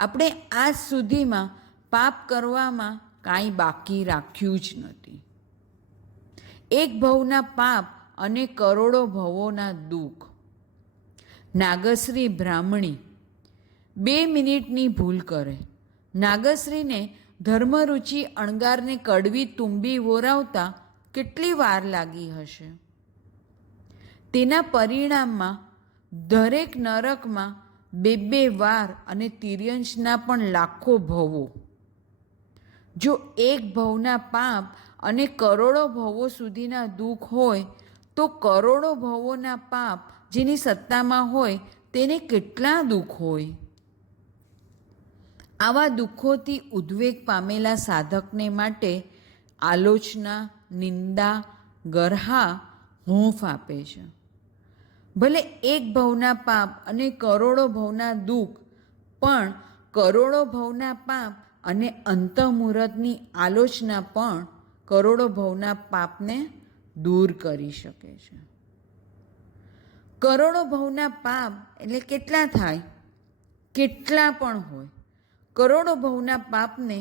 આપણે આજ સુધીમાં પાપ કરવામાં કાંઈ બાકી રાખ્યું જ નથી. એક ભવના પાપ અને કરોડો ભવોના દુઃખ. નાગશ્રી બ્રાહ્મણી 2 મિનિટની ભૂલ કરે. નાગશ્રીને ધર્મરુચિ અણગારને કડવી તુંબી વોરાવતા કેટલી વાર લાગી હશે. તેના પરિણામમાં દરેક નરકમાં 2 વાર અને તિર્યંશના પણ લાખો ભવો. જો એક ભવના પાપ અને કરોડો ભવો સુધીના દુઃખ હોય તો કરોડો ભવોના પાપ જેની સત્તામાં હોય તેને કેટલા દુઃખ હોય. આવા દુઃખોથી ઉદ્વેગ પામેલા સાધકને માટે આલોચના, નિંદા, ગરહા હૂંફ આપે છે. ભલે એક ભવના પાપ અને કરોડો ભવના દુઃખ, પણ કરોડો ભવના પાપ અને અંતઃમુહૂર્તની આલોચના પણ કરોડો ભવના પાપને દૂર કરી શકે છે. કરોડો ભવના પાપ એટલે કેટલા થાય? કેટલા પણ હોય. કરોડો ભવના પાપને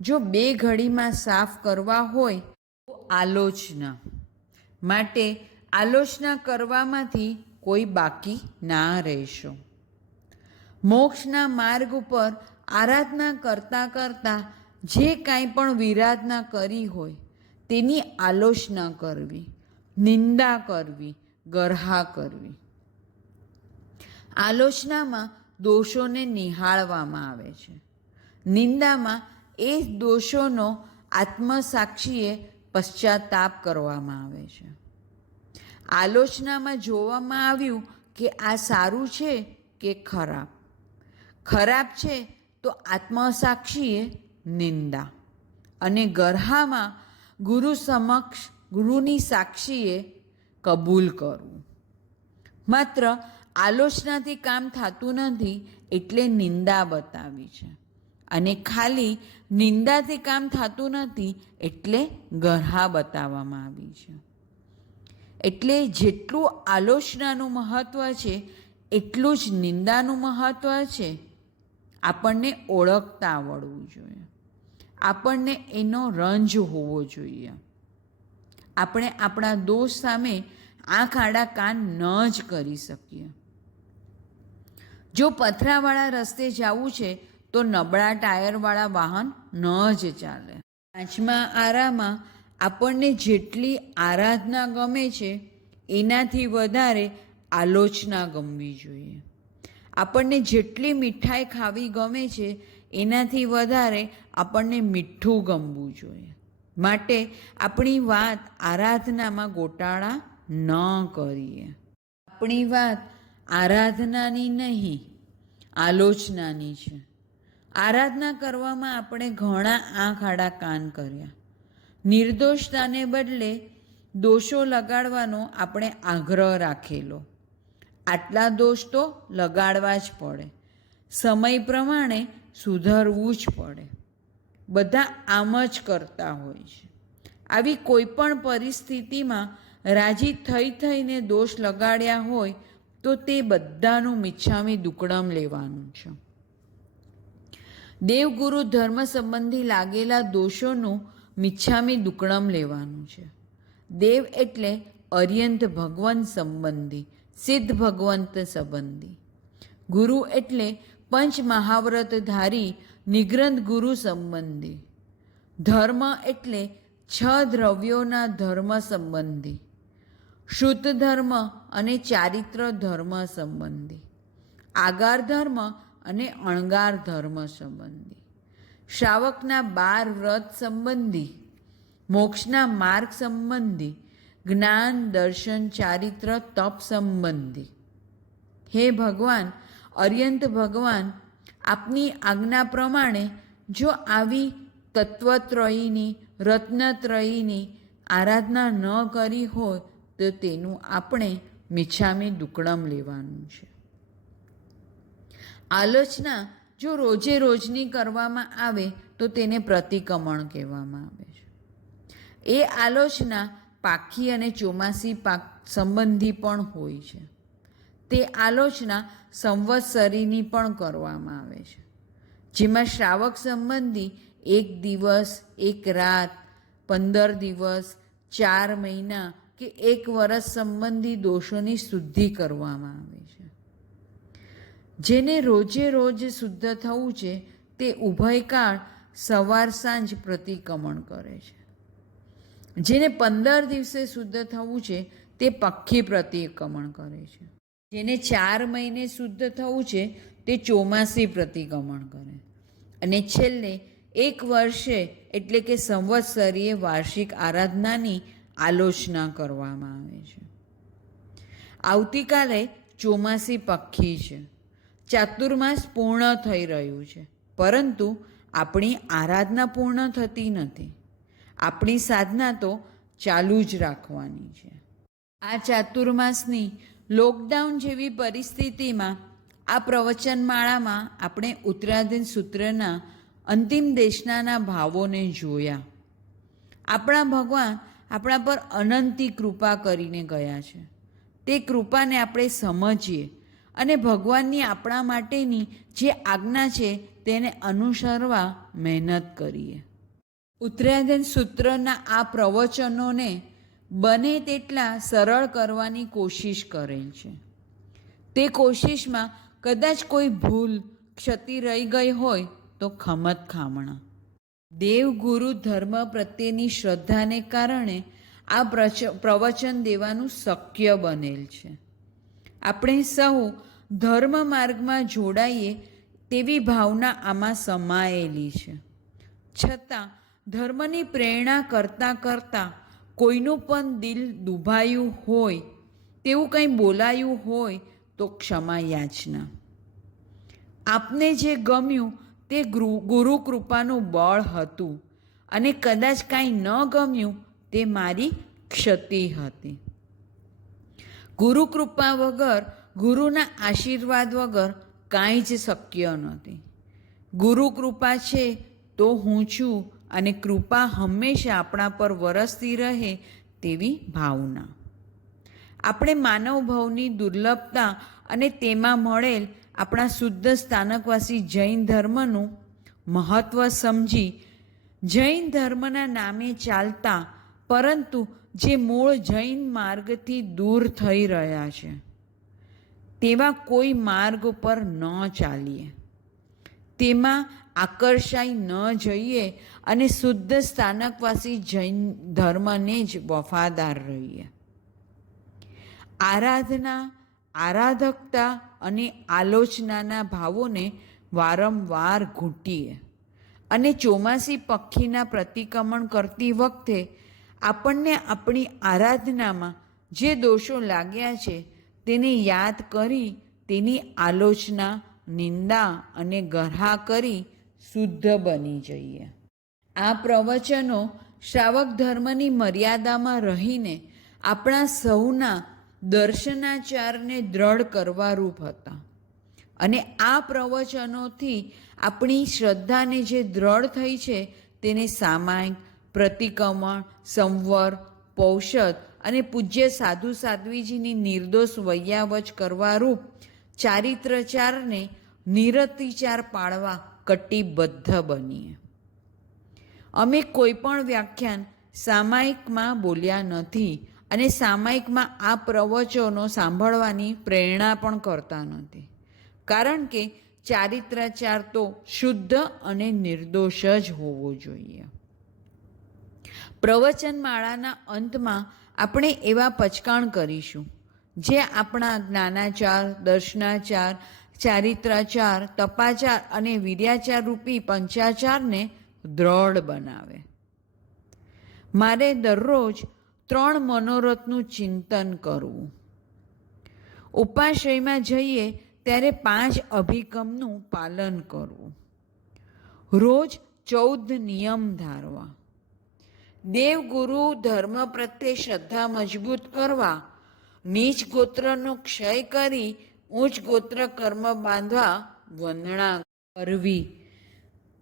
જો 2 ઘડીમાં સાફ કરવા હોય તો આલોચના. માટે આલોચના કરવામાંથી કોઈ બાકી ના રહેશો. મોક્ષના માર્ગ ઉપર આરાધના કરતાં કરતાં જે કાંઈ પણ વિરાધના કરી હોય તેની આલોચના કરવી, નિંદા કરવી, ગરહા કરવી. આલોચનામાં દોષોને નિહાળવામાં આવે છે. નિંદામાં એ દોષોનો આત્મસાક્ષીએ પશ્ચાતાપ કરવામાં આવે છે. આલોચનામાં જોવામાં આવ્યું કે આ સારું છે કે ખરાબ. ખરાબ છે તો આત્મસાક્ષીએ નિંદા, અને ગરહામાં ગુરુ સમક્ષ ગુરુની સાક્ષીએ કબૂલ કરવું. માત્ર આલોચનાથી કામ થતું નથી એટલે નિંદા બતાવી છે, અને ખાલી નિંદાથી કામ થતું નથી એટલે ગરહા બતાવવામાં આવી છે. એટલે જેટલું આલોચનાનું મહત્ત્વ છે એટલું જ નિંદાનું મહત્ત્વ છે. આપણને ઓળખતા આવડવું જોઈએ, આપણને એનો રંજ હોવો જોઈએ. આપણે આપણા દોષ સામે આંખ આડા કાન ન જ કરી શકીએ. જો પથરાવાળા રસ્તે જવું છે તો નબળા ટાયરવાળા વાહન ન જ ચાલે. 5મા આરામાં આપણને જેટલી આરાધના ગમે છે એનાથી વધારે આલોચના ગમવી જોઈએ. આપણને જેટલી મીઠાઈ ખાવી ગમે છે એનાથી વધારે આપણને મીઠું ગમવું જોઈએ. માટે આપણી વાત આરાધનામાં ગોટાળા ન કરીએ. આપણી વાત આરાધનાની નહીં, આલોચનાની છે. આરાધના કરવામાં આપણે ઘણા આંખ આડા કાન કર્યા. નિર્દોષતાને બદલે દોષો લગાડવાનો આપણે આગ્રહ રાખેલો. આટલા દોષ તો લગાડવા જ પડે, સમય પ્રમાણે સુધરવું જ પડે. બધા આમ જ કરતા હોય છે. આવી કોઈ પણ પરિસ્થિતિમાં રાજી થઈને દોષ લગાડ્યા હોય તો તે બધાનું મિચ્છામી દુક્કડમ લેવાનું છે. દેવગુરુ ધર્મ સંબંધી લાગેલા દોષોનું મિચ્છામી દુક્કડમ લેવાનું છે. દેવ એટલે અર્યંત ભગવંત સંબંધી, સિદ્ધ ભગવંત સંબંધી. ગુરુ એટલે પંચ મહાવ્રતધારી નિગ્રંથ ગુરુ સંબંધી. ધર્મ એટલે 6 દ્રવ્યોના ધર્મ સંબંધી. શુદ્ધ ધર્મ અને ચારિત્ર ધર્મ સંબંધી. આગાર ધર્મ અને અણગાર ધર્મ સંબંધી. શ્રાવકના 12 વ્રત સંબંધી. મોક્ષના માર્ગ સંબંધી. જ્ઞાન, દર્શન, ચારિત્ર, તપ સંબંધી. હે ભગવાન, અર્યંત ભગવાન, આપની આજ્ઞા પ્રમાણે જો આવી તત્વત્રયીની, રત્નત્રયીની આરાધના ન કરી હોય તો તેનું આપણે મિચ્છામી દુક્કડમ લેવાનું છે. આલોચના જો રોજે રોજની કરવામાં આવે તો તેને પ્રતિક્રમણ કહેવામાં આવે છે. એ આલોચના પાખી અને ચોમાસી પાક સંબંધી પણ હોય છે. તે આલોચના સંવત્સરીની પણ કરવામાં આવે છે, જેમાં શ્રાવક સંબંધી 1 દિવસ, 1 રાત, 15 દિવસ, 4 મહિના કે 1 વર્ષ સંબંધી દોષોની શુદ્ધિ કરવામાં આવે છે. જેને રોજે રોજ શુદ્ધ થવું છે તે ઉભયકાળ સવાર સાંજ પ્રતિક્રમણ કરે છે. જેને 15 દિવસે શુદ્ધ થવું છે તે પક્ષી પ્રતિક્રમણ કરે છે. જેને 4 મહિને શુદ્ધ થવું છે તે ચોમાસી પ્રતિક્રમણ કરે. અને છેલ્લે 1 વર્ષે એટલે કે સંવત્સરીય વાર્ષિક આરાધનાની આલોચના કરવામાં આવે છે. આવતીકાલે ચોમાસી પક્ષી છે. ચાતુર્માસ પૂર્ણ થઈ રહ્યું છે, પરંતુ આપણી આરાધના પૂર્ણ થતી નથી. આપણી સાધના તો ચાલુ જ રાખવાની છે. આ ચાતુર્માસની લોકડાઉન જેવી પરિસ્થિતિમાં આ પ્રવચનમાળામાં આપણે ઉત્તરાધીન સૂત્રના અંતિમ દેશનાના ભાવોને જોયા. આપણા ભગવાન આપણા પર અનંતી કૃપા કરીને ગયા છે. તે કૃપાને આપણે સમજીએ અને ભગવાનની આપણા માટેની જે આજ્ઞા છે તેને અનુસરવા મહેનત કરીએ. ઉત્તરાધીન સૂત્રના આ પ્રવચનોને બને તેટલા સરળ કરવાની કોશિશ કરેલ છે. તે કોશિશમાં કદાચ કોઈ ભૂલ ક્ષતિ રહી ગઈ હોય તો ખમત ખામણા. દેવગુરુ ધર્મ પ્રત્યેની શ્રદ્ધાને કારણે આ પ્રવચન દેવાનું શક્ય બનેલ છે. આપણે સૌ ધર્મ માર્ગમાં જોડાઈએ તેવી ભાવના આમાં સમાયેલી છે. છતાં ધર્મની પ્રેરણા કરતાં કરતાં કોઈનું પણ દિલ દુભાયું હોય, તેવું કંઈ બોલાયું હોય તો ક્ષમા યાચના. આપને જે ગમ્યું તે ગુરુ કૃપાનું બળ હતું અને કદાચ કાંઈ ન ગમ્યું તે મારી ક્ષતિ હતી. ગુરુ કૃપા વગર, ગુરુના આશીર્વાદ વગર કાંઈ જ શક્ય નથી. ગુરુ કૃપા છે તો હું છું અને કૃપા હંમેશા આપણા પર વરસતી રહે તેવી ભાવના. આપણે માનવ ભાવની દુર્લભતા અને તેમાં મળેલ આપણા શુદ્ધ સ્થાનકવાસી જૈન ધર્મનું મહત્ત્વ સમજી જૈન ધર્મના નામે ચાલતા પરંતુ જે મૂળ જૈન માર્ગથી દૂર થઈ રહ્યા છે તેવા કોઈ માર્ગ પર ન ચાલીએ, તેમાં આકર્ષાઈ ન જઈએ અને શુદ્ધ સ્થાનકવાસી જૈન ધર્મને જ વફાદાર રહીએ. આરાધના, આરાધકતા અને આલોચનાના ભાવોને વારંવાર ઘૂંટીએ અને ચોમાસી પક્ષીના પ્રતિક્રમણ કરતી વખતે આપણને આપણી આરાધનામાં જે દોષો લાગ્યા છે તેને યાદ કરી તેની આલોચના, નિંદા અને ગરહા કરી શુદ્ધ બની જઈએ. આ પ્રવચનો શ્રાવક ધર્મની મર્યાદામાં રહીને આપણા સૌના દર્શનાચારને દ્રઢ કરવા રૂપ હતા અને આ પ્રવચનોથી આપણી શ્રદ્ધાને જે દ્રઢ થઈ છે તેને સામાયિક, પ્રતિક્રમણ, સંવર, પૌષધ અને પૂજ્ય સાધુ સાધ્વીજીની નિર્દોષ વૈયાવચ કરવા રૂપ ચારિત્રચારને નિરતિચાર પાડવા કટિબદ્ધ બનીએ. અમે કોઈ પણ વ્યાખ્યાન સામાયિકમાં બોલ્યા નથી અને સામાયિકમાં આ પ્રવચનો સાંભળવાની પ્રેરણા પણ કરતા નથી, કારણ કે ચારિત્રાચાર તો શુદ્ધ અને નિર્દોષ જ હોવો જોઈએ. પ્રવચનમાળાના અંતમાં આપણે એવા પચકાણ કરીશું જે આપણા જ્ઞાનાચાર, દર્શનાચાર, ચારિત્રાચાર, તપાચાર અને વીર્યાચાર રૂપી પંચાચારને દ્રઢ બનાવે. મારે દરરોજ 3 મનોરથનું ચિંતન કરવું. ઉપાશ્રયમાં જઈએ ત્યારે 5 અભિગમનું પાલન કરવું. રોજ 14 નિયમ ધારવા. દેવગુરુ ધર્મ પ્રત્યે શ્રદ્ધા મજબૂત કરવા. નીચ ગોત્રનો ક્ષય કરી ઉચ્ચ ગોત્ર કર્મ બાંધવા વંદના કરવી.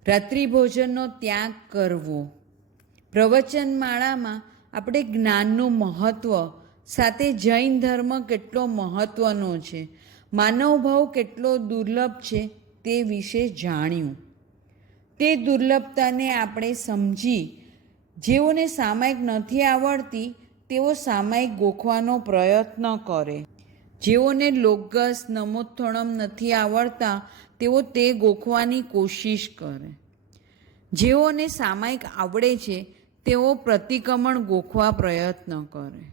રાત્રિ ભોજનનો ત્યાગ કરવો. પ્રવચનમાળામાં આપણે જ્ઞાનનું મહત્ત્વ સાથે જૈન ધર્મ કેટલો મહત્ત્વનો છે, માનવભાવ કેટલો દુર્લભ છે તે વિશે જાણ્યું. તે દુર્લભતાને આપણે સમજી જેઓને સામાયિક નથી આવડતી તેઓ સામાયિક ગોખવાનો પ્રયત્ન કરે. જેઓને લોગસ, નમોત્થોણમ નથી આવડતા તેઓ તે ગોખવાની કોશિશ કરે. જેઓને સામાયિક આવડે છે તેઓ પ્રતિક્રમણ ગોખવા પ્રયત્ન કરે.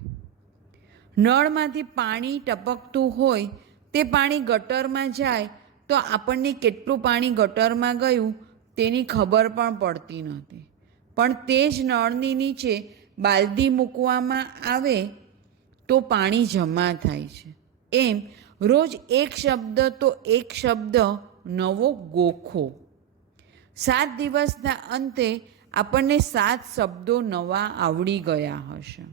નળમાંથી પાણી ટપકતું હોય તે પાણી ગટરમાં જાય તો આપણને કેટલું પાણી ગટરમાં ગયું તેની ખબર પણ પડતી નથી, પણ તે જ નળની નીચે બાલદી મૂકવામાં આવે તો પાણી જમા થાય છે. એમ રોજ એક શબ્દ તો એક શબ્દ નવો ગોખો. 7 દિવસના અંતે આપણને 7 શબ્દો નવા આવડી ગયા હશે.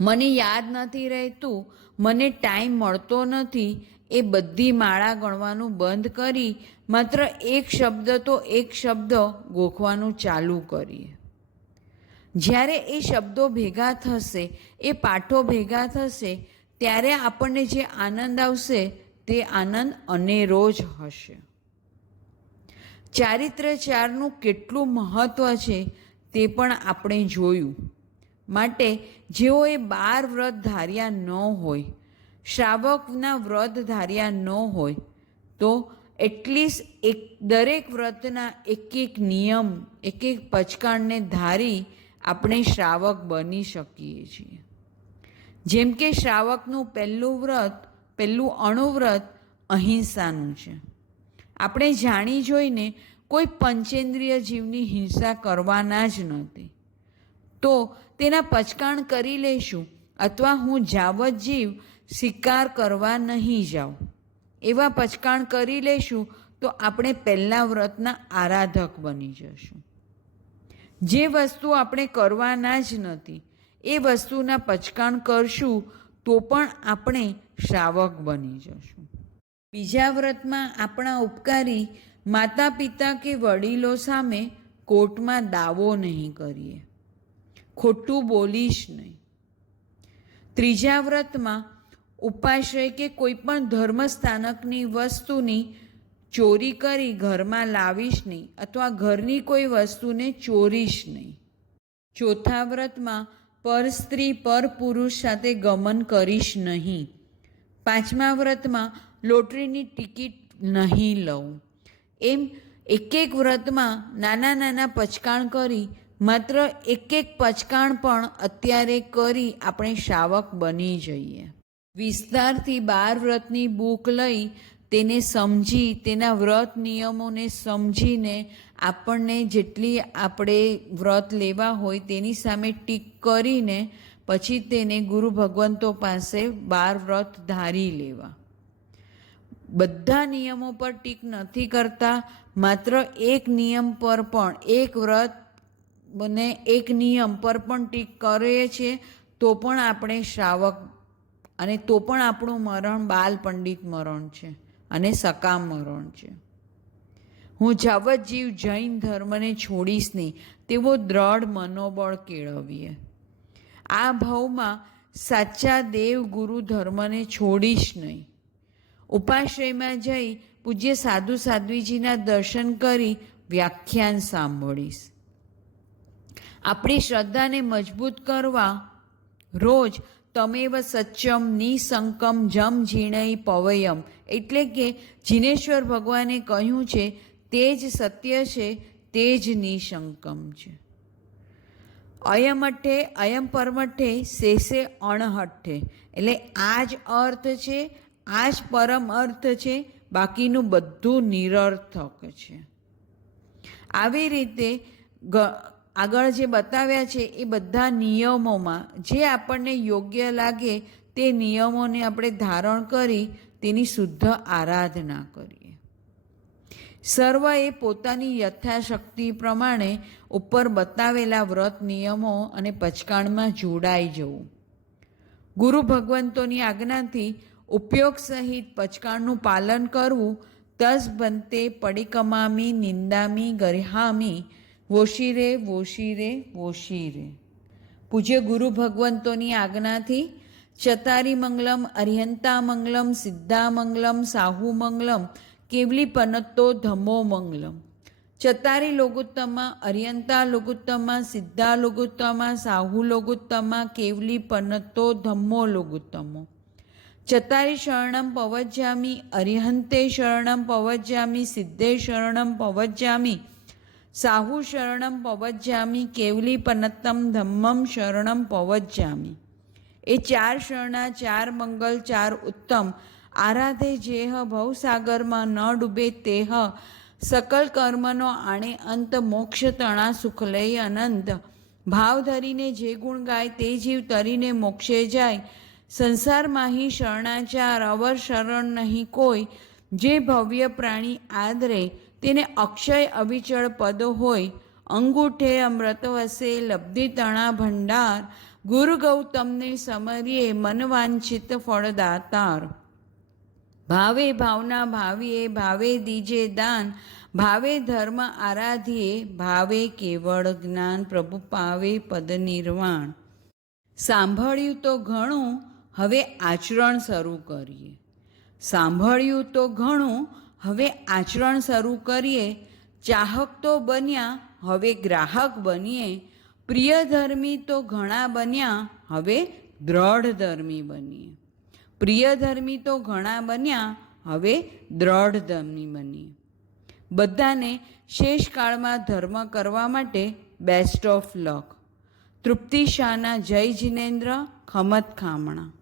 મને યાદ નથી રહેતું, મને ટાઈમ મળતો નથી, એ બધી માળા ગણવાનું બંધ કરી માત્ર એક શબ્દ તો એક શબ્દ ગોખવાનું ચાલુ કરીએ. જ્યારે એ શબ્દો ભેગા થશે, એ પાઠો ભેગા થશે, ત્યારે આપણને જે આનંદ આવશે તે આનંદ અનેરો જ હશે. ચારિત્ર્યચારનું કેટલું મહત્ત્વ છે તે પણ આપણે જોયું. માટે જેઓએ 12 વ્રત ધાર્યા ન હોય, શ્રાવકના વ્રત ધાર્યા ન હોય, તો એટલીસ્ટ દરેક વ્રતના એક નિયમ, એક પચકાણને ધારી આપણે શ્રાવક બની શકીએ છીએ. જેમ કે શ્રાવકનું પહેલું અણુવ્રત અહિંસાનું છે. આપણે જાણી જોઈને કોઈ પંચેન્દ્રિય જીવની હિંસા કરવાના જ નથી. તો તેના પચકાણ કરી લઈશું, અથવા હું જાવત જીવ શિકાર કરવા નહીં જાઉં, એવા પચકાણ કરી લઈશું તો આપણે પહેલાં વ્રતના આરાધક બની જશું. જે વસ્તુ આપણે કરવાના જ નથી એ વસ્તુના પચકાણ કરશું તો પણ આપણે શ્રાવક બની જશું. બીજા વ્રતમાં આપણા ઉપકારી માતા પિતા કે વડીલો સામે કોર્ટમાં દાવો નહીં કરીએ, ખોટું બોલીશ નહીં. ત્રીજા વ્રતમાં ઉપાશ્રય કે કોઈ પણ ધર્મસ્થાનકની વસ્તુની ચોરી કરી ઘરમાં લાવીશ નહીં, અથવા ઘરની કોઈ વસ્તુને ચોરીશ નહીં. ચોથા વ્રતમાં પર સ્ત્રી પર પુરુષ સાથે ગમન કરીશ નહીં. પાંચમા વ્રતમાં લોટરીની ટિકિટ નહીં લઉં. એમ એક વ્રતમાં નાના નાના પચકાણ કરી, માત્ર એક પચકાણ પણ અત્યારે કરી આપણે શ્રાવક બની જઈએ. વિસ્તારથી 12 વ્રતની બુક લઈ તેને સમજી, તેના વ્રત નિયમોને સમજીને આપણને જેટલી આપણે વ્રત લેવા હોય તેની સામે ટીક કરીને પછી તેને ગુરુ ભગવંતો પાસે 12 વ્રત ધારી લેવા. બધા નિયમો પર ટીક નથી કરતા, માત્ર એક નિયમ પર પણ, એક વ્રત અને એક નિયમ પર પણ ટીક કરીએ છીએ તો પણ આપણે શ્રાવક, અને તો પણ આપણું મરણ બાલ પંડિત મરણ છે અને સકામ મરણ છે. હું જાવત જીવ જૈન ધર્મને છોડીશ નહીં તેવો દ્રઢ મનોબળ કેળવીએ. આ ભાવમાં સાચા દેવ ગુરુ ધર્મને છોડીશ નહીં. ઉપાશ્રયમાં જઈ પૂજ્ય સાધુ સાધ્વીજીના દર્શન કરી વ્યાખ્યાન સાંભળીશ. આપણી શ્રદ્ધાને મજબૂત કરવા રોજ તમેવ સચ્ચમ નિસંકમ જમ ઝીણઈ પવયમ, એટલે કે જીનેશ્વર ભગવાને કહ્યું છે તે જ સત્ય છે, તે જ નિસંકમ છે. અયમઠે અયમ પરમઠે શેષે અણહઠ્ઠે, એટલે આ જ અર્થ છે, આ જ પરમ અર્થ છે, બાકીનું બધું નિરર્થક છે. આવી રીતે આગળ જે બતાવ્યા છે એ બધા નિયમોમાં જે આપણને યોગ્ય લાગે તે નિયમોને આપણે ધારણ કરી તેની શુદ્ધ આરાધના કરીએ. સર્વએ પોતાની યથાશક્તિ પ્રમાણે ઉપર બતાવેલા વ્રત નિયમો અને પચકાણમાં જોડાઈ જવું. ગુરુ ભગવંતોની આજ્ઞાથી ઉપયોગ સહિત પચકાણનું પાલન કરવું. તસ બંતે પડિકમામી નિંદામી ગર્હામી વોશીરે વોશીરે વોશીરે. પૂજ્ય ગુરુ ભગવંતોની આજ્ઞાથી ચતારી મંગલમ, અર્યંતા મંગલમ, સિદ્ધા મંગલમ, સાહુ મંગલમ, કેવલી પનત્તો ધમ્મો મંગલમ. ચતારી લોગુત્તમા, અર્યંતા લોગુત્તમા, સિદ્ધા લોગુત્તમા, સાહુ લોગુત્તમા, કેવલી પનત્તો ધમ્મો લોગુત્તમો. ચતારી શરણમ પવજ્જામી, અરિહંતે શરણમ પવજ્જામી, સિદ્ધે શરણમ પવજ્જામી, સાહુ શરણમ પવજ્જામી, કેવલી પનત્તમ ધમ્મમ શરણમ પવજ્જામી. એ 4 શરણા, 4 મંગલ, 4 ઉત્તમ, આરાધે જેહ ભવસાગરમાં ન ડૂબે તેહ, સકલ કર્મનો આણે અંત, મોક્ષ તણા સુખ લઈ અનંત. ભાવ ધરીને જે ગુણ ગાય તે જીવ તરીને મોક્ષે જાય. સંસારમાં હી શરણાચાર, અવર શરણ નહીં કોઈ, જે ભવ્ય પ્રાણી આદરે તેને અક્ષય અવિચળ પદ હોય. અંગૂઠે અમૃત વસે લબ્ધિ તણા ભંડાર, ગુરુ ગૌતમને સમરીએ મનવાંછિત ફળદાતાર. ભાવે ભાવના ભાવીએ ભાવે દીજે દાન, ભાવે ધર્મ આરાધીએ ભાવે કેવળ જ્ઞાન, પ્રભુ પાવે પદ નિર્વાણ. સાંભળ્યું તો ઘણું, હવે આચરણ શરૂ કરીએ. સાંભળ્યું તો ઘણું, હવે આચરણ શરૂ કરીએ. ચાહક તો બન્યા, હવે ગ્રાહક બનીએ. પ્રિયધર્મી તો ઘણા બન્યા, હવે દ્રઢધર્મી બનીએ. પ્રિયધર્મી તો ઘણા બન્યા, હવે દ્રઢધર્મી બનીએ. બધાને શેષકાળમાં ધર્મ કરવા માટે બેસ્ટ ઓફ લક. તૃપ્તિ શાહના જય જિનેન્દ્ર, ખમત ખામણા.